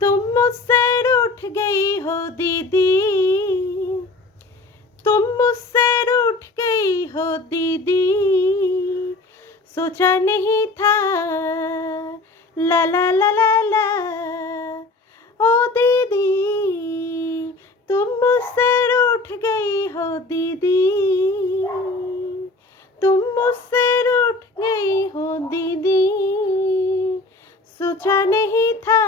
तुम मुझसे रूठ गई हो दीदी तुम मुझसे रूठ गई हो दीदी सोचा नहीं था ला ला ला ला ला ओ दीदी तुम मुझसे रूठ गई हो दीदी तुम मुझसे रूठ गई हो दीदी सोचा नहीं था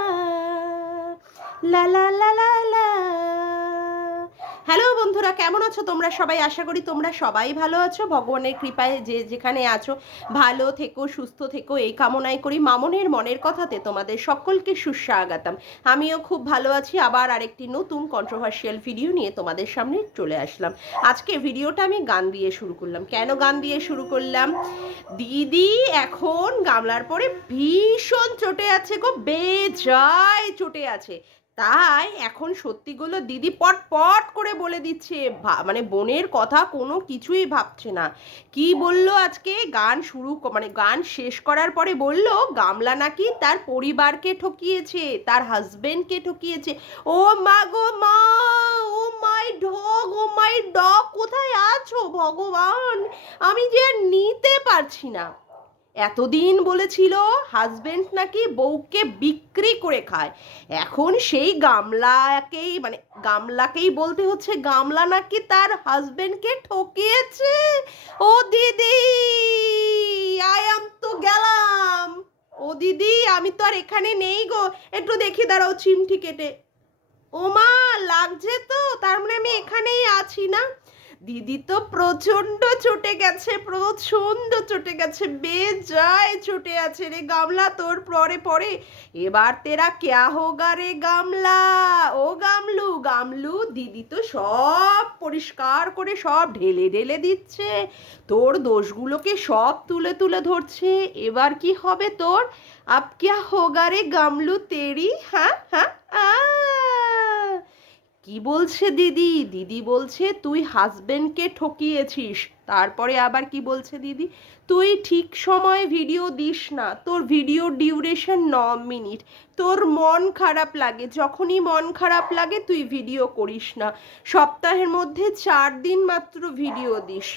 ला ला ला ला ला হ্যালো বন্ধুরা, কেমন আছো তোমরা সবাই? আশা করি তোমরা সবাই ভালো আছো। ভগবানের কৃপায় যে যেখানে আছো, ভালো থেকো, সুস্থ থেকো, এই কামনাই করি। মামনের মনের কথাতে তোমাদের সকলকে সুস্বাগতম। আমিও খুব ভালো আছি। আবার আরেকটি নতুন কন্ট্রোভার্সিয়াল ভিডিও নিয়ে তোমাদের সামনে চলে আসলাম। আজকে ভিডিওটা আমি গান দিয়ে শুরু করলাম। কেন গান দিয়ে শুরু করলাম? দিদি এখন গামলার পরে ভীষণ চটে আছে গো, বেজায় চটে আছে। তাই এখন সত্যিগুলো দিদি পট পট করে বলে দিচ্ছে। মানে বোনের কথা কোনো কিছুই ভাবছে না। কি বলল আজকে? গান শুরু মানে গান শেষ করার পরে বলল, গামলা নাকি তার পরিবারকে ঠকিয়েছে, তার হাজবেন্ডকে ঠকিয়েছে। ও মা গো মা, ও মাই ডগ ও মাই ডগ কোথায় আছো ভগবান? আমি যে নিতে পারছি না। এতদিন বলেছিল হাজবেন্ড নাকি বউকে বিক্রি করে খায়। এখন সেই গামলাকেই মানে গামলাকেই বলতে হচ্ছে, গামলা নাকি তার হাজবেন্ডকে ঠকিয়েছে। ও দিদি আই আম তো গেলাম। ও দিদি, আমি তো আর এখানে নেই গো। একটু দেখি দাঁড়াও চিমটি কেটে। ও মা লাগছে তো? তার মানে আমি এখানেই আছি না? দিদি তো প্রচণ্ড চটে গেছে প্রচণ্ড চটে গেছে। বেজায় চটে আছে রে গামলা তোর পরে পরে। এবার তেরা ক্যা হোগা রে গামলা? ও গামলু গামলু, দিদি তো সব পরিষ্কার করে সব ঢেলে ঢেলে দিচ্ছে। তোর দোষগুলোকে সব তুলে তুলে ধরছে। এবার কি হবে তোর? আপ ক্যা হোগা রে গামলু তেরি? হ্যাঁ হ্যাঁ! কি বলছে দিদি? দিদি বলছে, তুই হাজবেন্ডকে ঠকিয়েছিস। তারপরে আবার কি বলছে দিদি? তুই ঠিক সময়ে ভিডিও দিস না। তোর ভিডিও ডিউরেশন ন মিনিট। তোর মন খারাপ লাগে। যখনই মন খারাপ লাগে, তুই ভিডিও করিস না। সপ্তাহের মধ্যে চার দিন মাত্র ভিডিও দিস।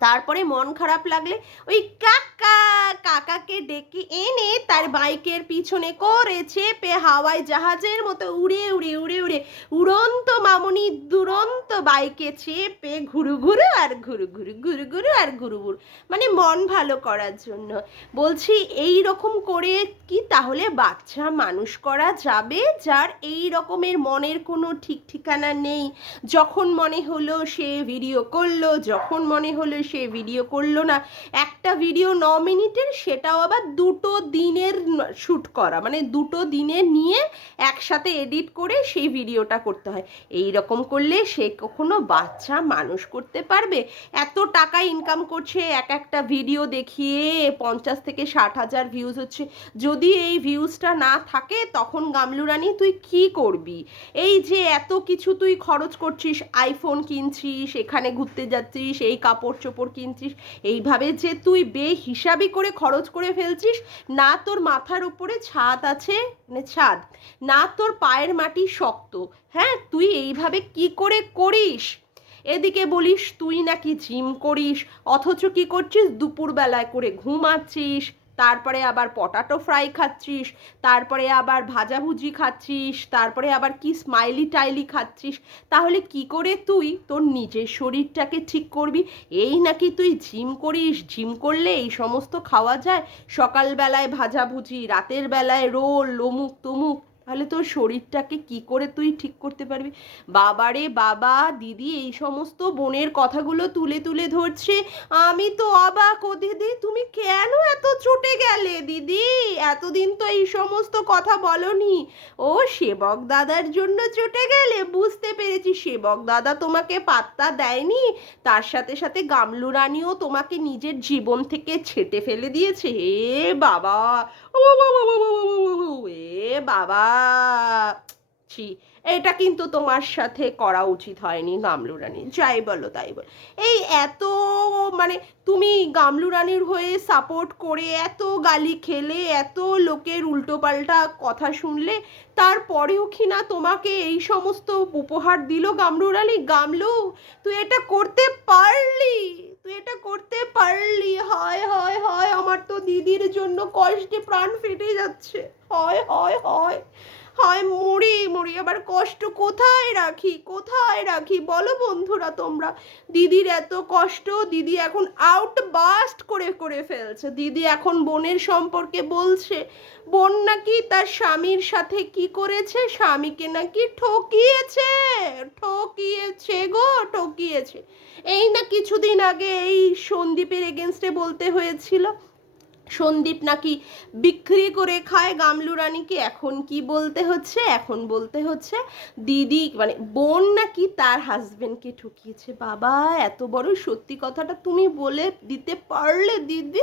তারপরে মন খারাপ লাগলে ওই কাকা, কাকাকে ডেকে এনে তার বাইকের পিছনে করে চেপে হাওয়ায় জাহাজের মতো উড়ে উড়ে উড়ে উড়ে উড়ন্ত মামনি দুরন্ত বাইকে চেপে ঘুরু ঘুরু আর ঘুরু ঘুরু ঘুরু ঘুরু আর ঘুরু ঘুরু। মানে মন ভালো করার জন্য। বলছি এই রকম করে কি তাহলে বাচ্চা মানুষ করা যাবে যার এই রকমের মনের কোনো ঠিক ঠিকানা নেই? যখন মনে হলো সে ভিডিও করল, যখন মনে হলো সে ভিডিও করল না। একটা ভিডিও ন মিনিটের, সেটাও আবার দুটো দিনের শ্যুট করা। মানে দুটো দিনে নিয়ে একসাথে এডিট করে সেই ভিডিওটা করতে হয়। এই রকম করলে সে কখনো বাচ্চা মানুষ করতে পারবে? এত টাকা ইনকাম করছে, এক একটা ভিডিও দেখিয়ে পঞ্চাশ থেকে ষাট হাজার ভিউজ হচ্ছে। যদি এই ভিউজটা না থাকে, তখন গামলু রানী, তুই কি করবি? এই যে এত কিছু তুই খরচ করছিস আইফোন কিনছিস, এখানে ঘুরতে যাচ্ছিস, এই কাপড় চোপড় কিনছিস। এইভাবে যে তুই বেহিসাবি করে খরচ করে ফেলছিস, না তোর মাথার উপরে ছাদ আছে মানে ছাদ, না তোর পায়ের মাটি শক্ত হ্যাঁ? তুই এইভাবে কি করে করিস? এদিকে বলিস, তুই নাকি জিম করিস, অথচ কি করছিস? দুপুরবেলায় করে ঘুমাচ্ছিস তারপরে আবার পটাটো ফ্রাই খাচ্ছিস, তারপরে আবার ভাজাভুজি খাচ্ছিস, তারপরে আবার কি স্মাইলি টাইলি খাচ্ছিস, তাহলে কি করে তুই তোর নিজের শরীরটাকে ঠিক করবি? এই নাকি তুই জিম করিস, জিম করলে এই সমস্ত খাওয়া যায়? সকালবেলায় ভাজাভুজি রাতের বেলায় রোল অমুক তমুক তাহলে তোর শরীরটাকে কি করে তুই ঠিক করতে পারবি? বাবারে বাবা, দিদি, এই সমস্ত বোনের কথাগুলো তুলে তুলে ধরছে। আমি তো অবাক ও দিদি, তুমি কেন এত চটে গেলে দিদি? এতদিন তো এই সমস্ত কথা বলনি। ও সেবক দাদার জন্য চটে গেলে, বুঝতে পেরেছি। সেবক দাদা তোমাকে পাত্তা দেয়নি। তার সাথে সাথে গামলু রানীও তোমাকে নিজের জীবন থেকে ছেটে ফেলে দিয়েছে। এ বাবা এ বাবা। ছি, এটা কিন্তু তোমার সাথে করা উচিত হয়নি গামলু রানী যাই বলো, তাই বলো। এই এত মানে তুমি গামলু রানীর হয়ে সাপোর্ট করে এত গালি খেলে, এত লোকের উল্টোপাল্টা কথা শুনলে, তারপরেও কি না তোমাকে এই সমস্ত উপহার দিল গামলু রানী? গামলু, তুই এটা করতে পারলি? তুই এটা করতে পারলি, হয় হয় হয়, আমার তো দিদির জন্য কষ্টে প্রাণ ফেটে যাচ্ছে। হয় হয় হয়। হয় মরি মরি, আবার কষ্ট কোথায় রাখি কোথায় রাখি? বলো বন্ধুরা তোমরা, দিদির এত কষ্ট, দিদি এখন আউট বাস্ট করে করে ফেলছে। দিদি এখন বোনের সম্পর্কে বলছে, বোন নাকি তার স্বামীর সাথে কি করেছে? স্বামীকে নাকি ঠকিয়েছে ঠকিয়েছে গো, ঠকিয়েছে। এই না কিছুদিন আগে এই সন্দীপের এগেনস্টে বলতে হয়েছিল সন্দীপ নাকি বিক্রি করে খায় গামলু রানীকে? এখন কি বলতে হচ্ছে? এখন বলতে হচ্ছে দিদি মানে বোন নাকি তার হাজবেন্ডকে ঠকিয়েছে। বাবা, এত বড় সত্যি কথাটা তুমি বলে দিতে পারলে দিদি?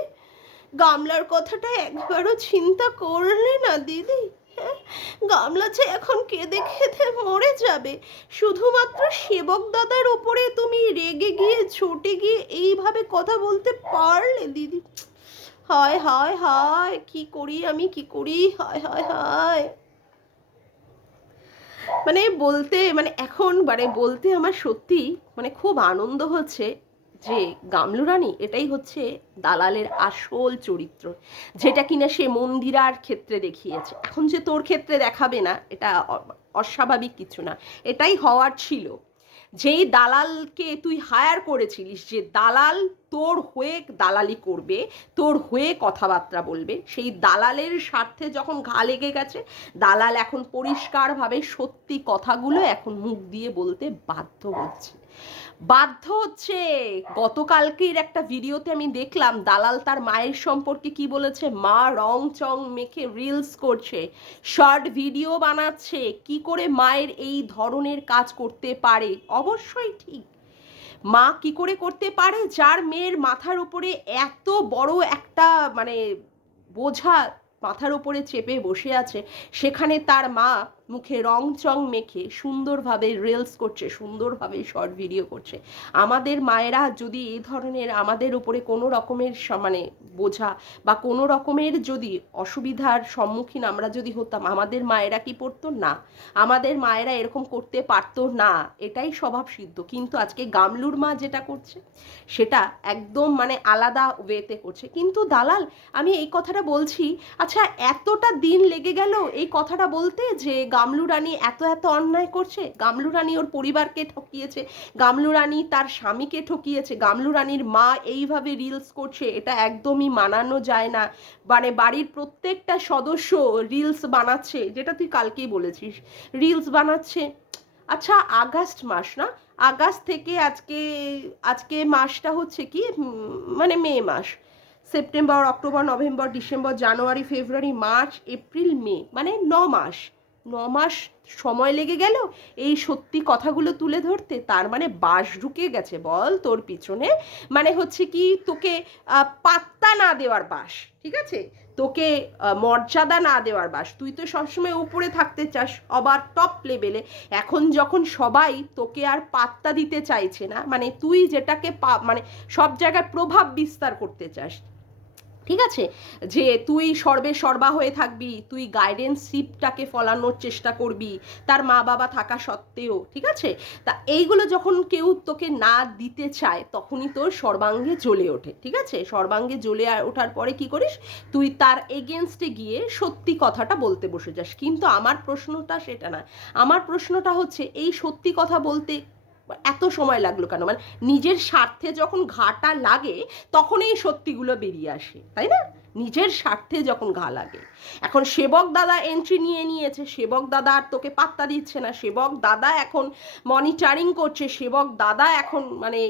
গামলার কথাটা একবারও চিন্তা করলে না দিদি? হ্যাঁ? গামলা যে এখন কেঁদে খেতে মরে যাবে। শুধুমাত্র সেবক দাদার ওপরে তুমি রেগে গিয়ে, ছুটে গিয়ে এইভাবে কথা বলতে পারলে দিদি? হায় হায় হায়, কি করি আমি, কি করি? হায় হায় হায়। মানে বলতে মানে এখন মানে বলতে আমার সত্যি মানে খুব আনন্দ হচ্ছে যে গামলু রানী এটাই হচ্ছে দালালের আসল চরিত্র, যেটা কিনা সে মন্দিরার ক্ষেত্রে দেখিয়েছে। এখন যে তোর ক্ষেত্রে দেখাবে না, এটা অস্বাভাবিক কিছু না। এটাই হওয়ার ছিল। যেই দালালকে তুই হায়ার করেছিলিস, যে দালাল তোর হয়ে দালালি করবে, তোর হয়ে কথাবার্তা বলবে, সেই দালালের স্বার্থে যখন ঘা লেগে গেছে, দালাল এখন পরিষ্কারভাবে সত্যি কথাগুলো এখন মুখ দিয়ে বলতে বাধ্য হচ্ছে। বাধ্য হচ্ছে গতকালকের একটা ভিডিওতে আমি দেখলাম দালাল তার মায়ের সম্পর্কে কি বলেছে, মা রং চং মেখে রিলস করছে শর্ট ভিডিও বানাচ্ছে, কি করে মায়ের এই ধরনের কাজ করতে পারে? অবশ্যই ঠিক। মা কি করে করতে পারে? যার মেয়ের মাথার উপরে এত বড় একটা মানে বোঝা মাথার উপরে চেপে বসে আছে, সেখানে তার মা মুখে রং চং মেখে সুন্দরভাবে রিলস করছে, সুন্দরভাবে শর্ট ভিডিও করছে। আমাদের মায়েরা যদি এই ধরনের আমাদের উপরে কোনো রকমের মানে বোঝা বা কোনো রকমের যদি অসুবিধার সম্মুখীন আমরা যদি হতাম, আমাদের মায়েরা কি পড়তো? না। আমাদের মায়েরা এরকম করতে পারতো না। এটাই স্বভাব সিদ্ধ। কিন্তু আজকে গামলুর মা যেটা করছে, সেটা একদম মানে আলাদা ওয়েতে করছে। কিন্তু দালাল, আমি এই কথাটা বলছি আচ্ছা এতটা দিন লেগে গেল এই কথাটা বলতে যে গামলু রানী এত এত অন্যায় করছে? গামলু রানী ওর পরিবারকে ঠকিয়েছে, গামলু রানী তার স্বামীকে ঠকিয়েছে, গামলু রানীর মা এইভাবে রিলস করছে, এটা একদমই মানানো যায় না। মানে বাড়ির প্রত্যেকটা সদস্য রিলস বানাচ্ছে, যেটা তুই কালকেই বলেছিস। রিলস বানাচ্ছে। আচ্ছা আগস্ট মাস না? আগস্ট থেকে আজকে আজকে মাসটা হচ্ছে কি? মানে মে মাস। September, October, November, December, January, February, March, April, May মানে ন মাস। ন মাস সময় লেগে গেল, এই সত্যি কথাগুলো তুলে ধরতে। তার মানে বাস ঢুকে গেছে, বল তোর পিছনে। মানে হচ্ছে কি, তোকে পাত্তা না দেওয়ার বাস ঠিক আছে? তোকে মর্যাদা না দেওয়ার বাস তুই তো সবসময় উপরে থাকতে চাস, আবার টপ লেভেলে এখন যখন সবাই তোকে আর পাত্তা দিতে চাইছে না মানে তুই যেটাকে মানে সব জায়গায় প্রভাব বিস্তার করতে চাস ঠিক আছে? যে তুই সর্বে সর্বা হয়ে থাকবি, তুই গাইডেন্সশিপটাকে ফলানোর চেষ্টা করবি, তার মা বাবা থাকা সত্ত্বেও, ঠিক আছে? তা এইগুলো যখন কেউ তোকে না দিতে চায়, তখনই তোর সর্বাঙ্গে জ্বলে ওঠে, ঠিক আছে? সর্বাঙ্গে জ্বলে ওঠার পরে কি করিস? তুই তার এগেনস্টে গিয়ে সত্যি কথাটা বলতে বসে যাস। কিন্তু আমার প্রশ্নটা সেটা না আমার প্রশ্নটা হচ্ছে, এই সত্যি কথা বলতে এত সময় লাগল কেন? মানে নিজের স্বার্থে যখন ঘাটা লাগে তখনই এই সত্যিগুলো বেরিয়ে আসে, তাই না? নিজের স্বার্থে যখন ঘা লাগে। এখন সেবক দাদা এন্ট্রি নিয়ে নিয়েছে, সেবক দাদা আর তোকে পাত্তা দিচ্ছে না। সেবক দাদা এখন মনিটারিং করছে, সেবক দাদা এখন মানে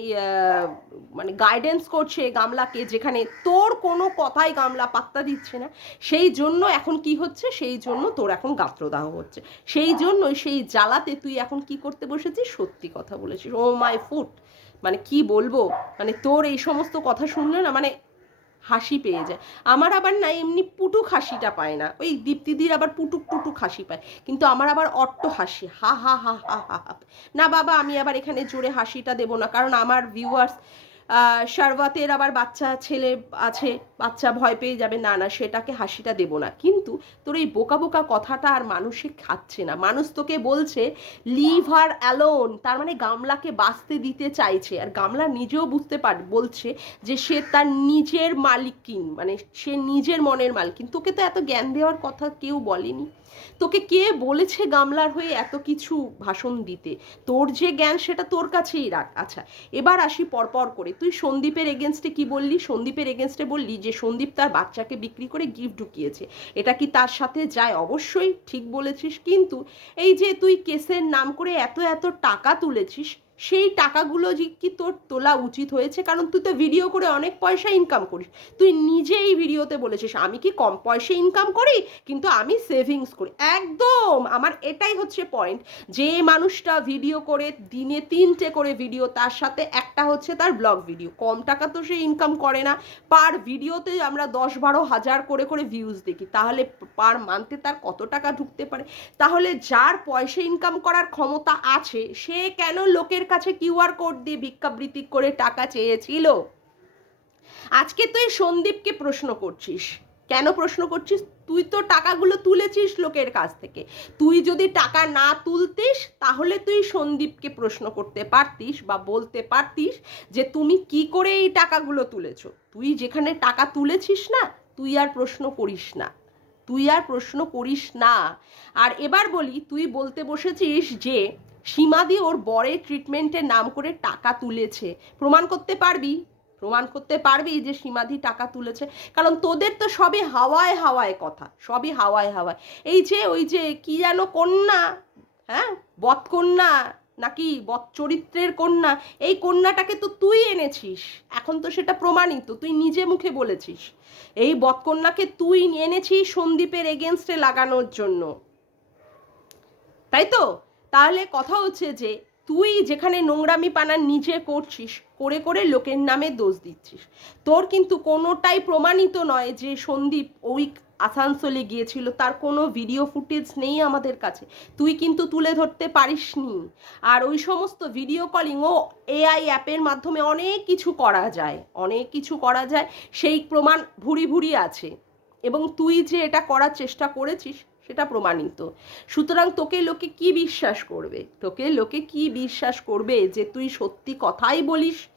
মানে গাইডেন্স করছে গামলাকে, যেখানে তোর কোনো কথাই গামলা পাত্তা দিচ্ছে না। সেই জন্য এখন কি হচ্ছে? সেই জন্য তোর এখন গাত্রদাহ হচ্ছে। সেই জন্যই সেই জ্বালাতে তুই এখন কি করতে বসেছিস? সত্যি কথা বলেছিস। ও মাই ফুট মানে কি বলব? মানে তোর এই সমস্ত কথা শুনলে না মানে হাসি পেয়ে যায় আমার আবার না এমনি পুটুক হাসিটা পায় না ওই দীপ্তিদির আবার পুটুক টুটুক হাসি পায় কিন্তু আমার আবার অট্ট হাসি হা হা হা হা হা হা না বাবা আমি আবার এখানে জোরে হাসিটা দেবো না কারণ আমার ভিউয়ার্স শারবাতের আবার বাচ্চা ছেলে আছে, বাচ্চা ভয় পেয়ে যাবে, না না, সেটাকে হাসিটা দেব না। কিন্তু তোর এই বোকা বোকা কথাটা আর মানুষে খাচ্ছে না। মানুষ তোকে বলছে লিভ হার অ্যালোন তার মানে গামলাকে বাঁচতে দিতে চাইছে। আর গামলা নিজেও বুঝতে পার, বলছে যে সে তার নিজের মালিকিন মানে সে নিজের মনের মালিকিন তোকে তো এত জ্ঞান দেওয়ার কথা কেউ বলেনি। তোকে কে বলেছে গামলার হয়ে এত কিছু ভাষণ দিতে? তোর যে জ্ঞান সেটা তোর কাছেই রাখ। আচ্ছা এবার আসি পরপর করে। তুই সন্দীপের এগেনস্টে কি বললি? সন্দীপের এগেনস্টে বললি যে সন্দীপ তার বাচ্চাকে বিক্রি করে গিফট ঢুকিয়েছে। এটা কি তার সাথে যায়? অবশ্যই ঠিক বলেছিস। কিন্তু এই যে তুই কেসের নাম করে এত এত টাকা তুলেছিস সেই টাকাগুলো যে কি তোর তোলা উচিত হয়েছে? কারণ তুই তো ভিডিও করে অনেক পয়সা ইনকাম করিস। তুই নিজে এই ভিডিওতে বলেছিস, আমি কি কম পয়সা ইনকাম করি? কিন্তু আমি সেভিংস করি। একদম! আমার এটাই হচ্ছে পয়েন্ট যে মানুষটা ভিডিও করে, দিনে তিনটে করে ভিডিও তার সাথে একটা হচ্ছে তার ব্লগ ভিডিও কম টাকা তো সে ইনকাম করে না। পার ভিডিওতে আমরা দশ বারো হাজার করে করে ভিউজ দেখি। তাহলে পার মান্থে তার কত টাকা ঢুকতে পারে? তাহলে যার পয়সা ইনকাম করার ক্ষমতা আছে, সে কেন লোকের কাছে কিউআর কোড দিয়ে ভিক্ষাবৃত্তি করে টাকা চেয়েছিল। আজকে তুই সন্দীপকে প্রশ্ন করছিস। কেন প্রশ্ন করছিস? তুই তো টাকাগুলো তুলেছিস লোকের কাছ থেকে। তুই যদি টাকা না তুলতিস, তাহলে তুই সন্দীপকে প্রশ্ন করতে পারতিস বা বলতে পারতিস যে তুমি কি করে এই টাকাগুলো তুলেছো। তুই যেখানে টাকা তুলেছিস না, তুই আর প্রশ্ন করিস না। তুই আর প্রশ্ন করিস না। আর এবার বলি, তুই বলতে বসেছিস যে সীমাদি ওর বরের ট্রিটমেন্টের নাম করে টাকা তুলেছে। প্রমাণ করতে পারবি? প্রমাণ করতে পারবি যে সীমাধি টাকা তুলেছে? কারণ তোদের তো সবই হাওয়ায় হাওয়ায় কথা, সবই হাওয়ায় হাওয়ায়। এই যে, ওই যে, কি যেন কন্যা হ্যাঁ? বৎকন্যা নাকি বৎ চরিত্রের কন্যা, এই কন্যাটাকে তো তুই এনেছিস। এখন তো সেটা প্রমাণিত, তুই নিজে মুখে বলেছিস। এই বৎকন্যাকে তুই এনেছিস সন্দীপের এগেনস্টে লাগানোর জন্য। তাই তো? তাহলে কথা হচ্ছে যে তুই যেখানে নোংরামি পানা নিজে করছিস, করে করে লোকের নামে দোষ দিচ্ছিস। তোর কিন্তু কোনোটাই প্রমাণিত নয় যে সন্দীপ ওই আসানসোলে গিয়েছিল। তার কোনো ভিডিও ফুটেজ নেই আমাদের কাছে। তুই কিন্তু তুলে ধরতে পারিস নি আর ওই সমস্ত ভিডিও কলিং ও এআই অ্যাপের মাধ্যমে অনেক কিছু করা যায়। অনেক কিছু করা যায়। সেই প্রমাণ ভুরি ভুরি আছে। এবং তুই যে এটা করার চেষ্টা করেছিস সেটা প্রমাণিত। সুতরাং তোকে লোকে কি বিশ্বাস করবে? তোকে লোকে কি বিশ্বাস করবে যে তুই সত্যি কথাই বলিস?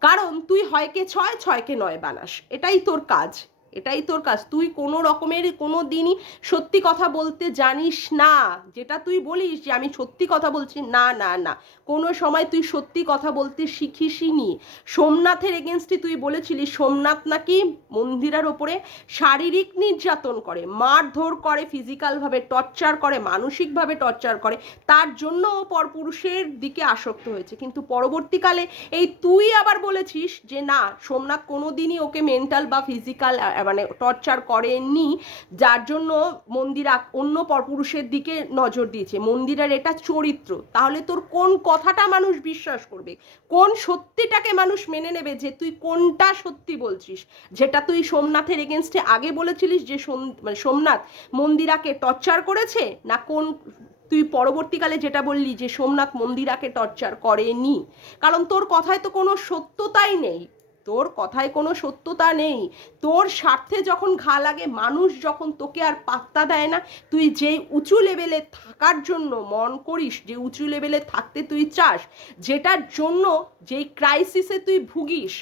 কারণ তুই হয়কে ছয়, ছয়কে নয় বানাস। এটাই তোর কাজ। এটাই তোর কাজ। তুই কোনো রকমের কোনো দিনই সত্যি কথা বলতে জানিস না। যেটা তুই বলিস যে আমি সত্যি কথা বলছি, না না না। কোনো সময় তুই সত্যি কথা বলতে শিখিসই নি। সোমনাথের এগেনস্টে তুই বলেছিলি, সোমনাথ নাকি মন্দিরের ওপরে শারীরিক নির্যাতন করে, মারধর করে ফিজিক্যালভাবে টর্চার করে, মানসিকভাবে টর্চার করে। তার জন্য ও পরপুরুষের দিকে আসক্ত হয়েছে। কিন্তু পরবর্তীকালে এই তুই আবার বলেছিস যে না, সোমনাথ কোনো দিনই ওকে মেন্টাল বা ফিজিক্যাল মানে টর্চার করেনি যার জন্য মন্দিরা অন্য পরপুরুষের দিকে নজর দিয়েছে। মন্দিরের এটা চরিত্র। তাহলে তোর কোন কথাটা মানুষ বিশ্বাস করবে? কোন সত্যিটাকে মানুষ মেনে নেবে যে তুই কোনটা সত্যি বলছিস? যেটা তুই সোমনাথের এগেনস্টে আগে বলেছিলিস যে মানে সোমনাথ মন্দিরাকে টর্চার করেছে, না কোন তুই পরবর্তীকালে যেটা বললি যে সোমনাথ মন্দিরাকে টর্চার করেনি? কারণ তোর কথায় তো কোনো সত্যতাই নেই। তোর কথায় কোনো সত্যতা নেই। তোর স্বার্থে যখন ঘা লাগে, মানুষ যখন তোকে আর পাত্তা দেয় না, তুই যেই উঁচু লেভেলে থাকার জন্য মন করিস, যে উঁচু লেভেলে থাকতে তুই চাস, যেটার জন্য যেই ক্রাইসিসে তুই ভুগিস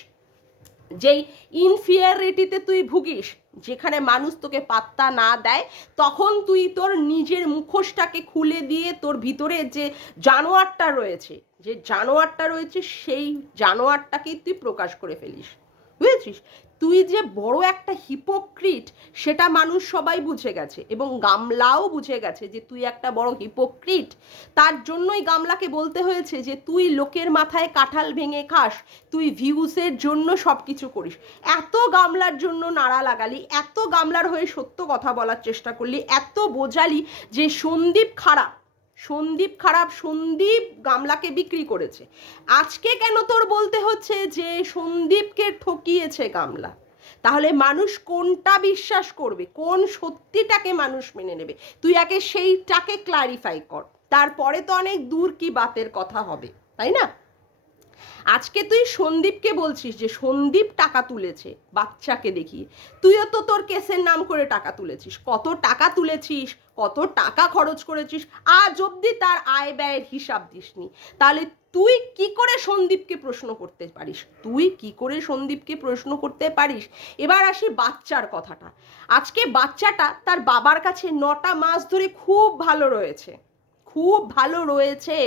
যেই ইনফিয়ারিটিতে তুই ভুগিস, যেখানে মানুষ তোকে পাত্তা না দেয়, তখন তুই তোর নিজের মুখোশটাকে খুলে দিয়ে তোর ভিতরে যে জানোয়ারটা রয়েছে, যে জানোয়ারটা রয়েছে, সেই জানোয়ারটাকেই তুই প্রকাশ করে ফেলিস। বুঝেছিস? তুই যে বড় একটা হিপোক্রিট সেটা মানুষ সবাই বুঝে গেছে এবং গামলাও বুঝে গেছে যে তুই একটা বড় হিপোক্রিট তার জন্যই গামলাকে বলতে হয়েছে যে তুই লোকের মাথায় কাঁঠাল ভেঙে খাস, তুই ভিউসের জন্য সব কিছু করিস। এত গামলার জন্য নাড়া লাগালি, এত গামলার হয়ে সত্য কথা বলার চেষ্টা করলি, এত বোঝালি যে সন্দীপ খারাপ। সন্দীপ খারাপ, সন্দীপ গামলাকে বিক্রি করেছে। আজকে কেন তোর বলতে হচ্ছে যে সন্দীপকে ঠকিয়েছে গামলা? তাহলে মানুষ কোনটা বিশ্বাস করবে? কোন সত্যিটাকে মানুষ মেনে নেবে? তুই আগে সেইটাকে ক্লারিফাই কর। তারপরে তো অনেক দূর কি বাতের কথা হবে, তাই না? আজকে তুই সন্দীপকে বলছিস যে সন্দীপ টাকা তুলেছে বাচ্চাকে দেখিয়ে। তুইও তো তোর কেসের নাম করে টাকা তুলেছিস। কত টাকা তুলেছিস? কত টাকা খরচ করেছিস? আজ অবধি তার আয় ব্যয়ের হিসাব দিসনি। তাহলে তুই কি করে সন্দীপকে প্রশ্ন করতে পারিস? তুই কি করে সন্দীপকে প্রশ্ন করতে পারিস? এবার আসি বাচ্চার কথাটা। আজকে বাচ্চাটা তার বাবার কাছে নটা মাস ধরে খুব ভালো রয়েছে। খুব ভালো রয়েছে।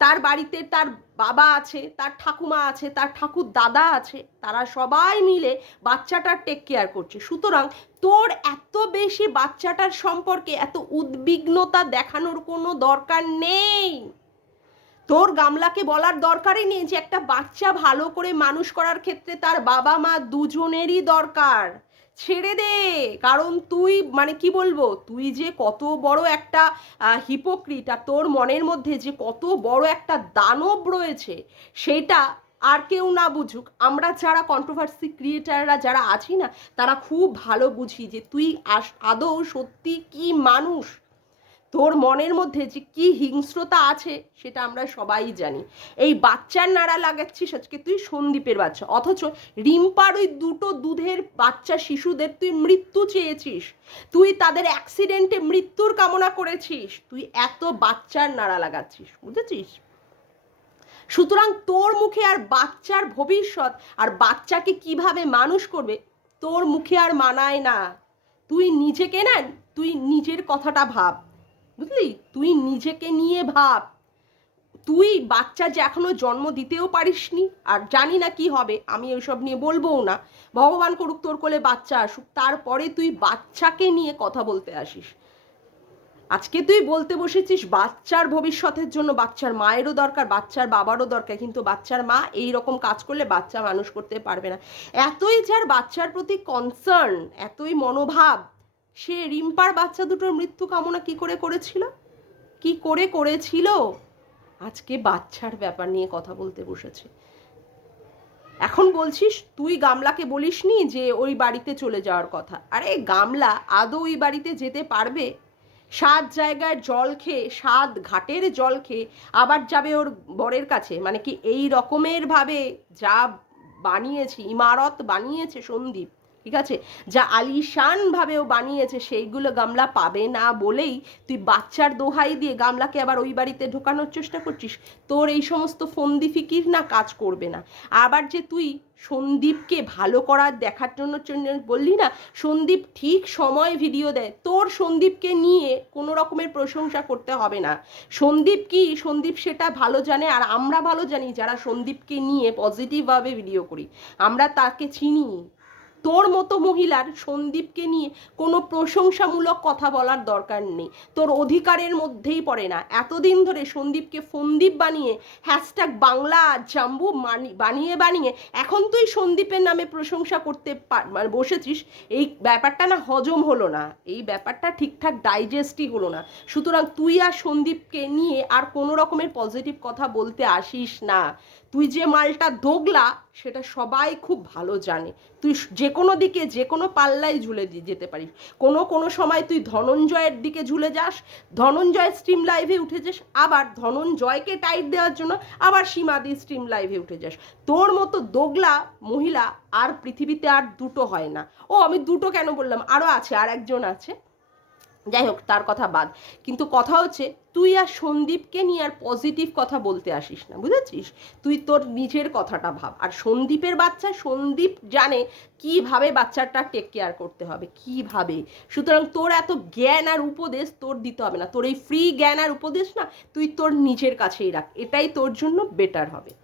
তার বাড়িতে তার বাবা আছে, তার ঠাকুমা আছে, তার ঠাকুর দাদা আছে, তারা সবাই মিলে বাচ্চাটার টেক কেয়ার করছে। সুতরাং তোর এত বেশি বাচ্চাটার সম্পর্কে এত উদ্বিগ্নতা দেখানোর কোনো দরকার নেই। তোর গামলাকে বলার দরকারই নেই যে একটা বাচ্চা ভালো করে মানুষ করার ক্ষেত্রে তার বাবা মা দুজনেরই দরকার। ছেড়ে দে। কারণ তুই মানে কি বলব, তুই যে কত বড় একটা হিপোক্রিট আর তোর মনের মধ্যে যে কত বড় একটা দানব রয়েছে, সেটা আর কেউ না বুঝুক। আমরা যারা কন্ট্রোভার্সি ক্রিয়েটাররা যারা আছি না, তারা খুব ভালো বুঝি যে তুই আদৌ সত্যি কি মানুষ? তোর মনের মধ্যে যে কি হিংস্রতা আছে, সেটা আমরা সবাই জানি। এই বাচ্চার নাড়া লাগাচ্ছিস আজকে তুই সন্দীপের বাচ্চা। অথচ রিম্পার ওই দুটো দুধের বাচ্চা শিশুদের তুই মৃত্যু চেয়েছিস। তুই তাদের অ্যাক্সিডেন্টে মৃত্যুর কামনা করেছিস। তুই এত বাচ্চার নাড়া লাগাচ্ছিস, বুঝেছিস? সুতরাং তোর মুখে আর বাচ্চার ভবিষ্যৎ আর বাচ্চাকে কীভাবে মানুষ করবে, তোর মুখে আর মানায় না। তুই নিজেকে না, তুই নিজের কথাটা ভাব। বুঝলি? তুই নিজেকে নিয়ে ভাব। তুই বাচ্চা যে এখনও জন্ম দিতেও পারিসনি, আর জানি না কি হবে, আমি ওইসব নিয়ে বলবোও না। ভগবান করুক তোর কোলে বাচ্চা আসুক, তারপরে তুই বাচ্চাকে নিয়ে কথা বলতে আসিস। আজকে তুই বলতে বসেছিস বাচ্চার ভবিষ্যতের জন্য বাচ্চার মায়েরও দরকার, বাচ্চার বাবারও দরকার, কিন্তু বাচ্চার মা এই রকম কাজ করলে বাচ্চা মানুষ করতে পারবে না। এতই যার বাচ্চার প্রতি কনসার্ন এতই মনোভাব সে রিম্পার বাচ্চা দুটোর মৃত্যু কামনা কি করে করেছিল? কি করে করেছিল? আজকে বাচ্চার ব্যাপার নিয়ে কথা বলতে বসেছে। এখন বলছিস, তুই গামলাকে বলিসনি যে ওই বাড়িতে চলে যাওয়ার কথা? আরে গামলা, আদৌ ওই বাড়িতে যেতে পারবে? সাত জায়গায় জল খেয়ে, সাত ঘাটের জল খেয়ে, আবার যাবে ওর বরের কাছে? মানে কি এই রকমের ভাবে যা বানিয়েছে, ইমারত বানিয়েছে সন্দীপ? ঠিক আছে? যা আলিশানভাবে ও বানিয়েছে, সেইগুলো গামলা পাবে না বলেই তুই বাচ্চার দোহাই দিয়ে গামলাকে আবার ওই বাড়িতে ঢোকানোর চেষ্টা করছিস? তোর এই সমস্ত ফন্দি ফিকির না কাজ করবে না। আবার যে তুই সন্দীপকে ভালো করার দেখার জন্য বললি না, সন্দীপ ঠিক সময় ভিডিও দেয়। তোর সন্দীপকে নিয়ে কোনো রকমের প্রশংসা করতে হবে না। সন্দীপ কি? সন্দীপ সেটা ভালো জানে আর আমরা ভালো জানি যারা সন্দীপকে নিয়ে পজিটিভভাবে ভিডিও করি। আমরা তাকে চিনি। তোর মতো মহিলার সন্দীপকে নিয়ে কোনো প্রশংসামূলক কথা বলার দরকার নেই। তোর অধিকারের মধ্যেই পড়ে না। এতদিন ধরে সন্দীপকে ফন্দীপ বানিয়ে হ্যাশট্যাগ বাংলা জাম্বু বানিয়ে বানিয়ে এখন তুই সন্দীপের নামে প্রশংসা করতে মানে বসেছিস, এই ব্যাপারটা না হজম হলো না। এই ব্যাপারটা ঠিকঠাক ডাইজেস্টই হলো না। সুতরাং তুই আর সন্দীপকে নিয়ে আর কোনো রকমের পজিটিভ কথা বলতে আসিস না। তুই যে মালটা দোগলা, সেটা সবাই খুব ভালো জানে। তুই যে কোনো দিকে, যে কোনো পাল্লায় ঝুলে যেতে পারিস। কোনো কোনো সময় তুই ধনঞ্জয়ের দিকে ঝুলে যাস, ধনঞ্জয় স্ট্রিম লাইভে উঠে যাস, আবার ধনঞ্জয়কে টাইট দেওয়ার জন্য আবার সীমাদি স্ট্রিম লাইভে উঠে যাস। তোর মতো দোগলা মহিলা আর পৃথিবীতে আর দুটো হয় না। ও, আমি দুটো কেন বললাম? আরও আছে, আর একজন আছে। যাই হোক তার কথা বাদ। কিন্তু কথা হচ্ছে, তুই আর সন্দীপকে নিয়ে আর পজিটিভ কথা বলতে আসিস না, বুঝেছিস? তুই তোর নিজের কথাটা ভাব। আর সন্দীপের বাচ্চা, সন্দীপ জানে কীভাবে বাচ্চাটা টেক কেয়ার করতে হবে, কীভাবে? সুতরাং তোর এত জ্ঞান আর উপদেশ তোর দিতে হবে না। তোর এই ফ্রি জ্ঞান আর উপদেশ না, তুই তোর নিজের কাছেই রাখ। এটাই তোর জন্য বেটার হবে।